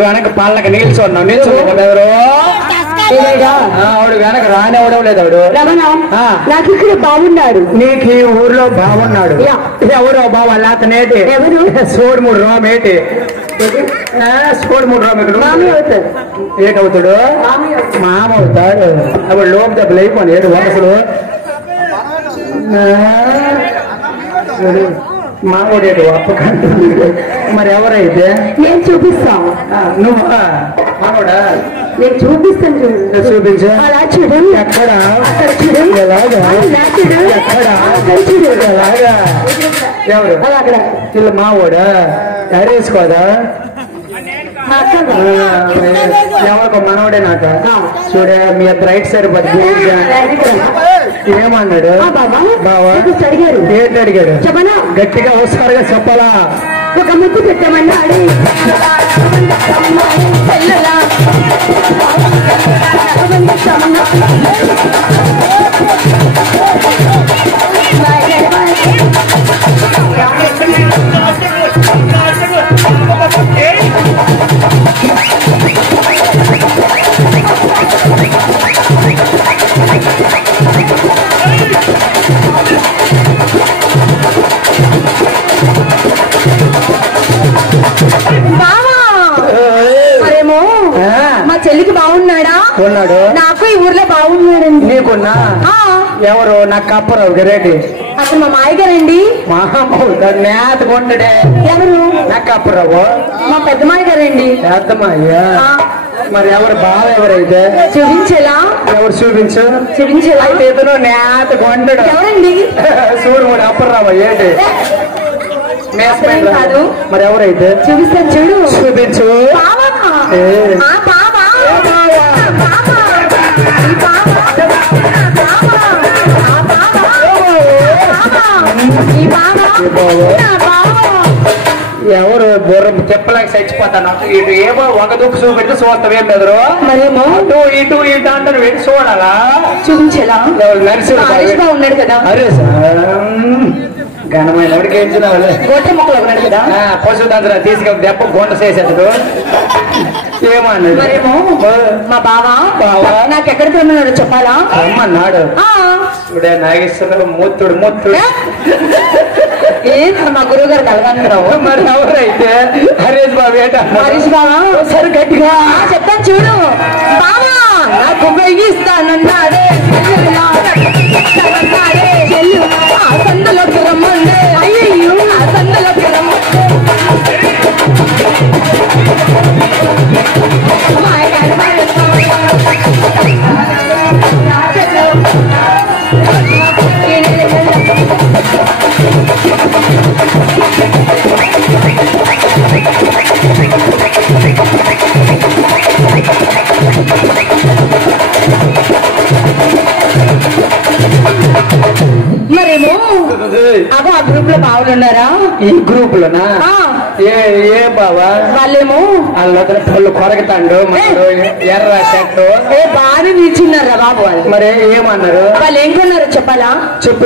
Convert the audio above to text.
వెనక పాలక నిల్చున్నావు నిల్చున్నావు ఎవరు ఆవిడ వెనక రానివ్వలేదు ఆవిడ నాకు ఇక్కడ బాగున్నాడు. నీకు ఈ ఊర్లో బాగున్నాడు. ఎవరో బావ అతనేటి ఎవరు సోడుమూడు రామ్ ఏటి సోడుమూడు రామ్ ఇక్కడ మామి అవుతాడు. ఏటవుతాడు మామ అవుతాడు. అప్పుడు లోపు దెబ్బలు అయిపోయి ఏడు వనసుడు మామూడేడు అప్పకంటు మరి ఎవరైతే నేను చూపిస్తాను. నువ్వు మామూడా నేను చూపిస్తాను. చూడు చూపించు. అలా చూడు. ఎక్కడ అక్కడ చూడు. ఎలాగా చూడు. ఎక్కడ అక్కడ చూడు. ఎలాగా ఎవరు అలా అక్కడ వీళ్ళు మావోడా ఎరేసుకోదా ఎవరికో మనవడే నాక చూడే మీ ఇద్దరు రైట్ సైడ్ పడి ఏమన్నాడు బావా అడిగారు. ఏంటి అడిగాడు చెప్పనా గట్టిగా అవసరంగా చెప్పాలా. ఒక ముద్దు పెట్టమన్నాడు. మరేమో మా చెల్లికి బాగున్నాడా ఉన్నాడు. నాకు ఈ ఊర్లో బాగున్నాడండి. నీకున్నా ఎవరు నాకు కప్పరావు గరేటి అసలు మా మాయగారండి. నేత కొండడే ఎవరు నాకు కప్పరావు మా పెద్ద మాయగారండి. పెద్దమాయ్యా మరి ఎవరు బావ ఎవరైతే చూపించేలా ఎవరు చూపించు చూపించేలా అయితే ఇతను నేత కొండడు ఎవరండి చూడు మరి అప్పరావు ఏంటి కాదు మరి ఎవరైతే చూపిస్తాను చూడు చూపించు. ఎవరు బుర్ర చెప్పలేక చచ్చిపోతాను. ఇటు ఏమో ఒక దుక్కు చూపెట్టి చూస్తావేం బెదరు మరేమో అటు ఇటు ఇటు అంటారు వెళ్ళి చూడాలా చూపించేలా నర్సింగ్ ఉన్నాడు కదా. అరే ఘనమైన ఎవరికి ఏం గొట్టె మొక్కలు ఉన్నాడు కదా. పశువు దగ్గర తీసుకెళ్ళి దెబ్బ గుంట చేసేది ఏమన్నాడు మరేమో మా బావ నాకు ఎక్కడికి రమ్మన్నాడు చెప్పాలా. రమ్మన్నాడు చూడే నాగేశ్వర మూర్తుడు మూర్తుడు ఏంటి మా గురువు గారు కలగంటున్నావు. మరి ఎవరైతే హరీష్ బాబు ఏట హరీష్ బావా సరే గట్టిగా చెప్తాను చూడు. బావా నాకు వెయ్యిస్తానన్నాడే చెల్లు ఆ సందులోకి రమ్మండే. అయ్యో ఆ సందులోకి రమ్మండే. మరేమో అగో ఆ గ్రూప్ లో బావులు ఉన్నారా. ఈ గ్రూప్ లోనా ఏ బావా వాళ్ళేమో వాళ్ళ పళ్ళు కొరగతాండు ఎర్ర షర్టు బాగా నిల్చున్నారా బాబు వాళ్ళు. మరి ఏమన్నారు వాళ్ళు ఏం కొన్నారో చెప్పాలా చెప్పు.